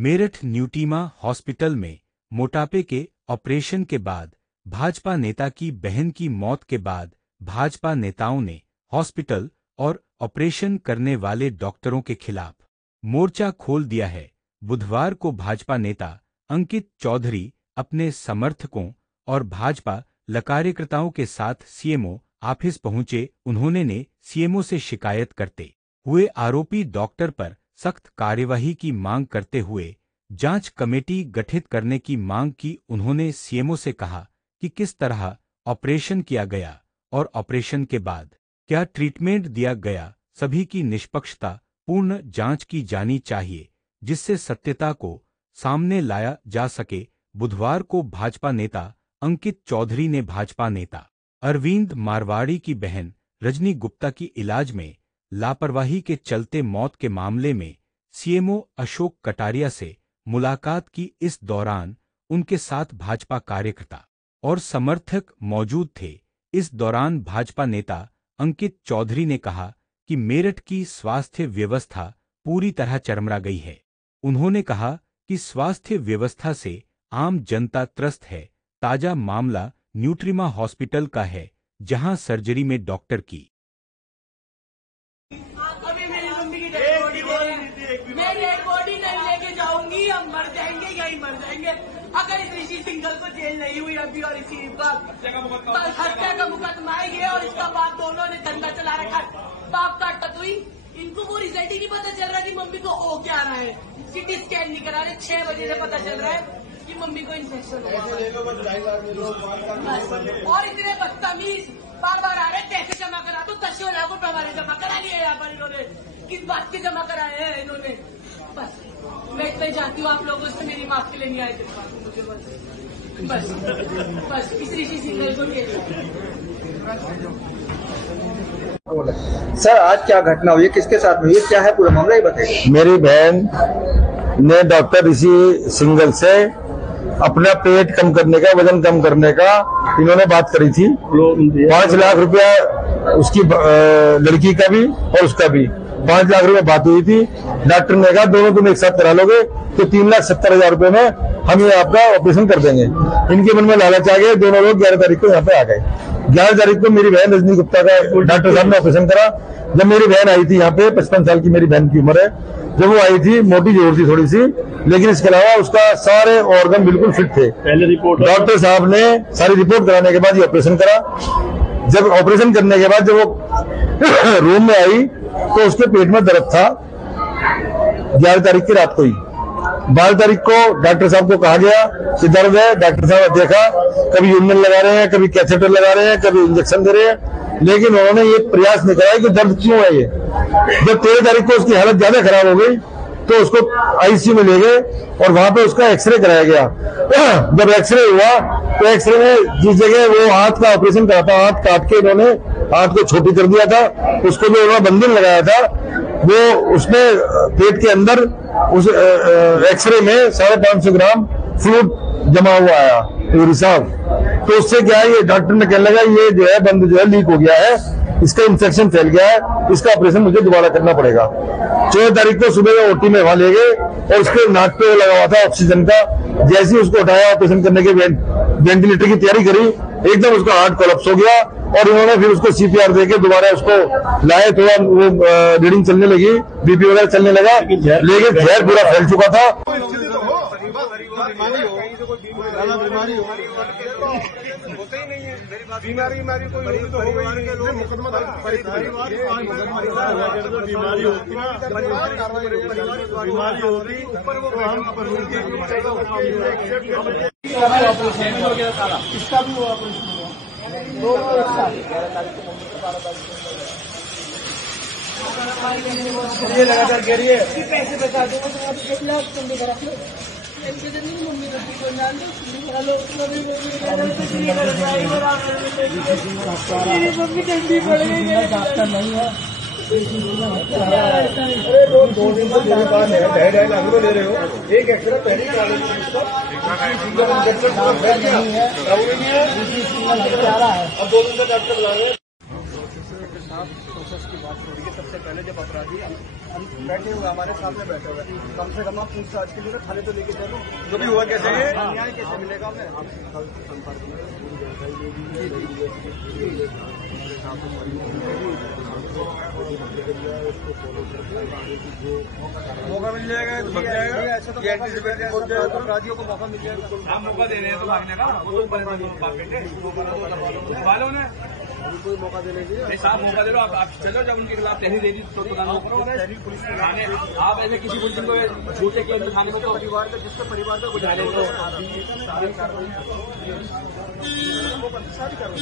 Meerut न्यूटीमा hospital में मोटापे के ऑपरेशन के बाद भाजपा नेता की बहन की मौत के बाद भाजपा नेताओं ने हॉस्पिटल और ऑपरेशन करने वाले डॉक्टरों के खिलाफ मोर्चा खोल दिया है। बुधवार को भाजपा नेता अंकित चौधरी अपने समर्थकों और भाजपा कार्यकर्ताओं के साथ सीएमओ ऑफिस पहुंचे। उन्होंने सीएमओ से शिकायत करते हुए आरोपी डॉक्टर पर सख्त कार्यवाही की मांग करते हुए जांच कमेटी गठित करने की मांग की। उन्होंने सीएमओ से कहा कि किस तरह ऑपरेशन किया गया और ऑपरेशन के बाद क्या ट्रीटमेंट दिया गया, सभी की निष्पक्षता पूर्ण जांच की जानी चाहिए जिससे सत्यता को सामने लाया जा सके। बुधवार को भाजपा नेता अंकित चौधरी ने भाजपा नेता अरविंद मारवाड़ी की बहन रजनी गुप्ता की इलाज में लापरवाही के चलते मौत के मामले में सीएमओ अशोक कटारिया से मुलाकात की। इस दौरान उनके साथ भाजपा कार्यकर्ता और समर्थक मौजूद थे। इस दौरान भाजपा नेता अंकित चौधरी ने कहा कि मेरठ की स्वास्थ्य व्यवस्था पूरी तरह चरमरा गई है। उन्होंने कहा कि स्वास्थ्य व्यवस्था से आम जनता त्रस्त है। ताजा मामला न्यूट्रीमा हॉस्पिटल का है जहां सर्जरी में डॉक्टर की मैं ये बॉडी नहीं लेके जाऊंगी, हम मर जाएंगे, यही मर जाएंगे अगर इस ऋषि सिंघल को जेल नहीं हुई अभी। और इसी बात हत्या का मुकदमा है ये, और इसका बाप दोनों ने धंधा चला रखा। बाप का टतुई, इनको वो रिजल्ट ही नहीं पता चल रहा कि मम्मी को हो क्या रहा है। सिटी स्कैन नहीं करा रहे, 6 बजे से पता चल रहा है कि मम्मी को इन्फेक्शन हुआ। और इतने बदतमीज बार बार आ रहे, पैसे जमा करा तो 10 लाख रुपए हमारे जमा करा लिए यहाँ पर इन्होंने। किस बात के जमा कराए हैं इन्होंने? बस मैं इतना ही जानती हूँ, आप लोगों से मेरी माफ के लिए नहीं आए थे मुझे। बस इस ऋषि सिंघल को सर, आज क्या घटना हुई, किसके साथ हुई, क्या है पूरा मामला, ये बताइए। मेरी बहन ने डॉक्टर ऋषि सिंघल से अपना पेट कम करने का, वजन कम करने का इन्होंने बात करी थी। 5 लाख रुपया उसकी लड़की का भी और उसका भी 5 लाख रुपए बात हुई थी। डॉक्टर ने कहा दोनों तुम एक साथ करा लोगे तो 3,70,000 रुपए में हम ये आपका ऑपरेशन कर देंगे। इनके मन में लालच आ गया। दोनों लोग 11 तारीख को यहाँ पे आ गए। 11 तारीख को मेरी बहन रजनी गुप्ता का डॉक्टर साहब ने ऑपरेशन करा। जब मेरी बहन आई थी यहाँ पे, 55 साल की मेरी बहन की उम्र है, जब वो आई थी मोटी जरूर थी थोड़ी सी, लेकिन इसके अलावा उसका सारे ऑर्गन बिल्कुल फिट थे। पहले रिपोर्ट डॉक्टर साहब ने सारी रिपोर्ट कराने के बाद ये ऑपरेशन करा। जब ऑपरेशन करने के बाद जब वो रूम में आई तो उसके पेट में दर्द था। 11 तारीख की रात को ही 12 तारीख को डॉक्टर साहब को कहा गया कि दर्द है। डॉक्टर साहब ने देखा, कभी यूरिन लगा रहे हैं, कभी कैथेटर लगा रहे हैं, कभी इंजेक्शन दे रहे हैं, लेकिन उन्होंने ये प्रयास नहीं कराया कि दर्द क्यों है ये। जब 13 तारीख को उसकी हालत ज्यादा खराब हो गई तो उसको आईसीयू में ले गए और वहां पे उसका एक्सरे कराया गया। जब एक्सरे हुआ तो एक्सरे में जिस जगह वो हाथ का ऑपरेशन करा था, हाथ काट के इन्होंने हाथ को छोटी कर दिया था। उसको जो उन्होंने बंधन लगाया था वो उसमें पेट के अंदर उस एक्सरे में 550 ग्राम फ्लूइड जमा हुआ आया, रिसाव। तो उससे क्या है, ये डॉक्टर ने कहने लगा ये जो है बंद जो है लीक हो गया है, इसका इंफेक्शन फैल गया है, इसका ऑपरेशन मुझे दोबारा करना पड़ेगा। 14 तारीख को सुबह ओटी में वहां ले गए और उसके नाक पे लगा हुआ था ऑक्सीजन का। जैसे ही उसको उठाया, ऑपरेशन करने के वेंटिलेटर की तैयारी करी, एकदम उसका हार्ट कोलैप्स हो गया और इन्होंने फिर उसको सीपीआर देके दोबारा उसको लाए। थोड़ा वो रीडिंग चलने लगी, बीपी वगैरह चलने लगा, लेकिन जहर पूरा फैल चुका था। बीमारी कोई तो हो गई है, मुकदमा बीमारी होती ना, बीमारी होती ऊपर वो इसका भी हुआ ये लगातार कह रही है पैसे बता दो, मम्मी ठंडी पड़ गई, डॉक्टर नहीं है। 2 दिन से मेरे पास है, 2.5 लाख रुपए ले रहे हो। एक एक्सरे पहले करा लेंगे, अब 2 दिन से डॉक्टर बुला रहे हैं। प्रोसेस की बात छोड़िए, सबसे पहले जब अपराधी हम बैठे हुए हमारे सामने बैठे हुए कम से कम आप पूछताछ के लिए थाने तो लेके चलो। जो भी हुआ कैसे है न्याय कैसे मिलेगा हमें? मौका मिल जाएगा तो भाग जाएगा। ऐसे तो अपराधियों को मौका मिल जाएगा। आप मौका दे रहे हैं तो भागने का वालों ने कोई मौका देने के लिए साहब मौका दे रहे हो। आप चलो जब उनके खिलाफ तहरीर दे दी तो पुलिस थाने आप ऐसे किसी पुलिस को झूठे के अंदर थाने में तो परिवार का जिसका परिवार का गुजारे तो सारी कार्रवाई सारी कार्रवाई